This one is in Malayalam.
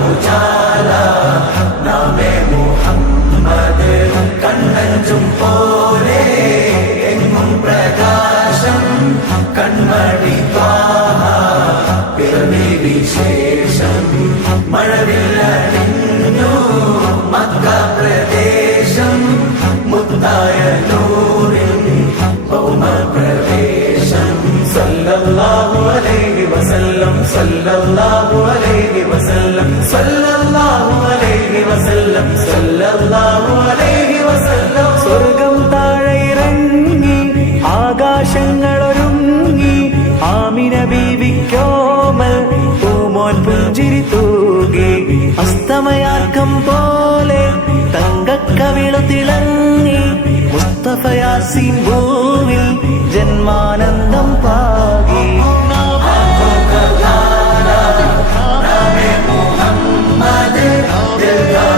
ഉജാല നാമേ മുഹമ്മദ് കണ്ണഞ്ചും പോലെ എങ്ങും പ്രകാശം കൺമണി ത്വാഹ പിറവി വിശേഷം മഴവില്ല നിന്നു മക്ക പ്രദേശം മുത്തായ നൂറിൻ ഭൗമ പ്രവേശം സല്ലല്ലാഹു അലൈഹി അലൈഹി വസല്ലം അലൈഹി വസല്ലം അലൈഹി വസല്ലം സ്വർഗം താഴെ ഇറങ്ങി ആകാശങ്ങൾ ഒരുങ്ങി ആമിന ബീവിക്കോമൽ പൂമോൻ പുഞ്ചിരി തൂകി അസ്തമയാക്കം പോലെ തങ്കക്കവിള തിളങ്ങി മുസ്തഫ യാസീൻ ഭൂവിൽ ജന്മാന Yeah.